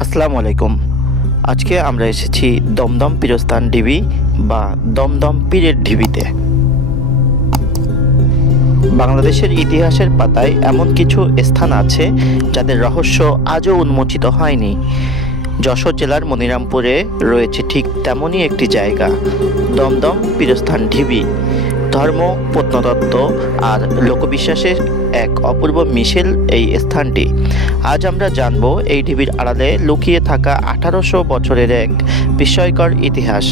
আসসালামু আলাইকুম। আজকে আমরা এসেছি দমদম পীরস্থান ঢিবি বা দমদম পীরের ঢিবিতে। বাংলাদেশের ইতিহাসের পাতায় এমন কিছু স্থান আছে যাদের রহস্য আজও উন্মোচিত হয়নি। যশোর জেলার মনিরামপুরে রয়েছে ঠিক তেমনই একটি জায়গা, দমদম পীরস্থান ঢিবি। ধর্ম, প্রত্নতত্ত্ব আর লোকবিশ্বাসের এক অপূর্ব মিশেল এই স্থানটি। আজ আমরা জানব এই ঢিবির আড়ালে লুকিয়ে থাকা 1800 বছরের এক বিস্ময়কর ইতিহাস।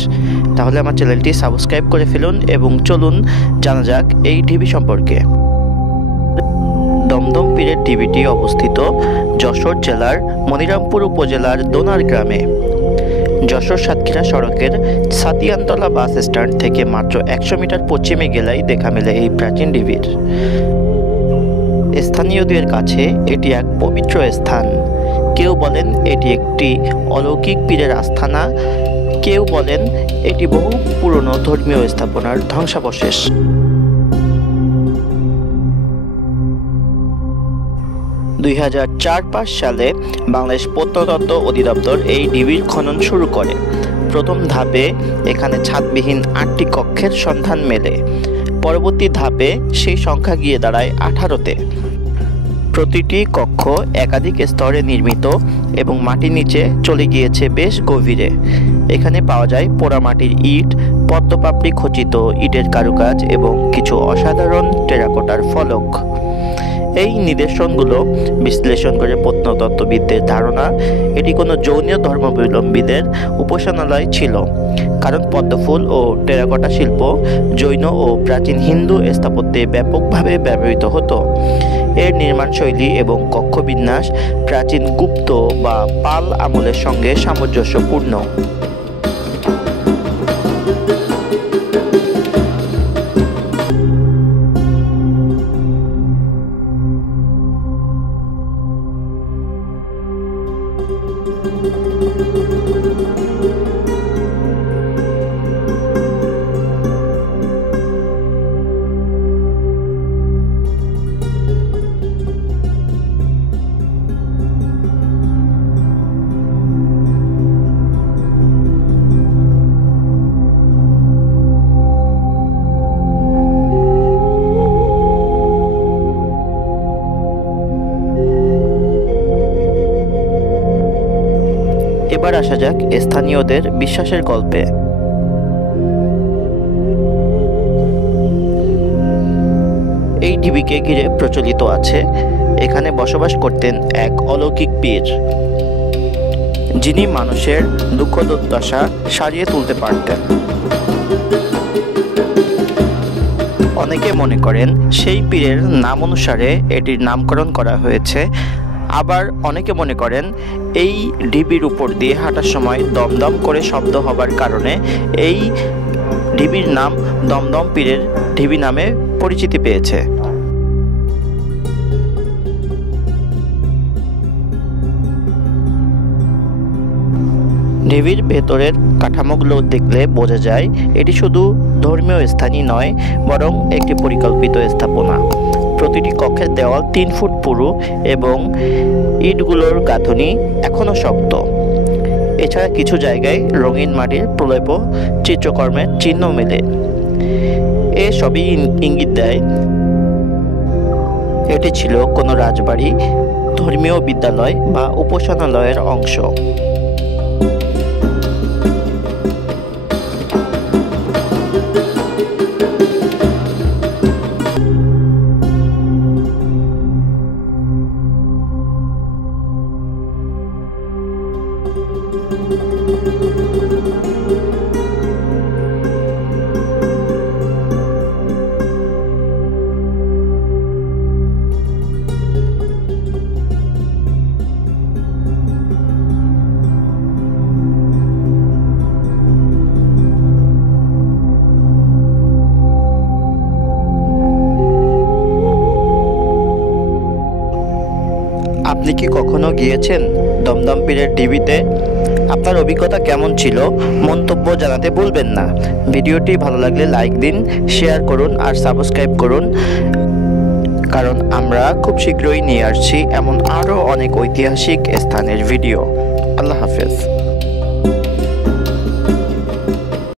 তাহলে আমার চ্যানেলটি সাবস্ক্রাইব করে ফেলুন এবং চলুন জানা যাক এই ঢিবি সম্পর্কে। দমদম পীরের ঢিবিটি অবস্থিত যশোর জেলার মনিরামপুর উপজেলার দোনার গ্রামে। যশোর-সাতক্ষীরা সড়কের সাতিয়ানতলা বাস স্ট্যান্ড থেকে মাত্র 100 মিটার পশ্চিমে গেলেই দেখা মেলে এই প্রাচীন ঢিবির। স্থানীয়দের কাছে এটি এক পবিত্র স্থান। কেউ বলেন এটি একটি অলৌকিক পীরের আস্থানা, কেউ বলেন এটি বহু পুরনো ধর্মীয় স্থাপনার ধ্বংসাবশেষ। 2004-05 সালে বাংলাদেশ প্রত্নতত্ত্ব অধিদপ্তর এই ঢিবির খনন শুরু করে। প্রথম ধাপে এখানে ছাদবিহীন 8টি কক্ষের সন্ধান মেলে। পরবর্তী ধাপে সেই সংখ্যা গিয়ে দাঁড়ায় 18-তে। প্রতিটি কক্ষ একাধিক স্তরে নির্মিত এবং মাটির নিচে চলে গিয়েছে বেশ গভীরে। এখানে পাওয়া যায় পোড়ামাটির ইট, পদ্মপাপড়ি খচিত ইটের কারুকাজ এবং কিছু অসাধারণ টেরাকোটার ফলক। এই নিদর্শনগুলো বিশ্লেষণ করে প্রত্নতত্ত্ববিদদের ধারণা এটি কোনো জৈন ধর্মাবলম্বীদের উপাসনালয় ছিল, কারণ পদ্মফুল ও টেরাকোটা শিল্প জৈন ও প্রাচীন হিন্দু স্থাপত্যে ব্যাপকভাবে ব্যবহৃত হতো। এর নির্মাণশৈলী এবং কক্ষবিন্যাস প্রাচীন গুপ্ত বা পাল আমলের সঙ্গে সামঞ্জস্যপূর্ণ। এবার আসা যাক স্থানীয়দের বিশ্বাসের গল্পে। এই ঢিবিকে ঘিরে প্রচলিত আছে এখানে বসবাস করতেন এক অলৌকিক পীর, যিনি মানুষের দুঃখ দুর্দশা সারিয়ে তুলতে পারতেন। অনেকে মনে করেন সেই পীরের নাম অনুসারে এটির নামকরণ করা হয়েছে। আবার অনেকে মনে করেন এই ঢিবির উপর দিয়ে হাঁটার সময় দমদম করে শব্দ হবার কারণে এই ঢিবির নাম দমদম পীরের ঢিবি নামে পরিচিতি পেয়েছে। ঢিবির ভেতরের কাঠামোগুলো দেখলে বোঝা যায় এটি শুধু ধর্মীয় স্থানই নয়, বরং একটি পরিকল্পিত স্থাপনা। প্রতিটি কক্ষের দেওয়াল 3 ফুট পুরু এবং ইটগুলোর গাঁথনি এখনও শক্ত। এছাড়া কিছু জায়গায় রঙিন মাটির প্রলেপ চিত্রকর্মের চিহ্ন মেলে। সবই ইঙ্গিত দেয় এটি ছিল কোনো রাজবাড়ি, ধর্মীয় বিদ্যালয় বা উপাসনালয়ের অংশ। আপনি কি কখনো গিয়েছেন দমদম পীরের ঢিবিতে? আপনার অভিজ্ঞতা কেমন ছিল মন্তব্য জানাতে ভুলবেন না। ভিডিওটি ভালো লাগলে লাইক দিন, শেয়ার করুন আর সাবস্ক্রাইব করুন, কারণ আমরা খুব শীঘ্রই নিয়ে আসছি এমন আরও অনেক ঐতিহাসিক স্থানের ভিডিও। আল্লাহ হাফেজ।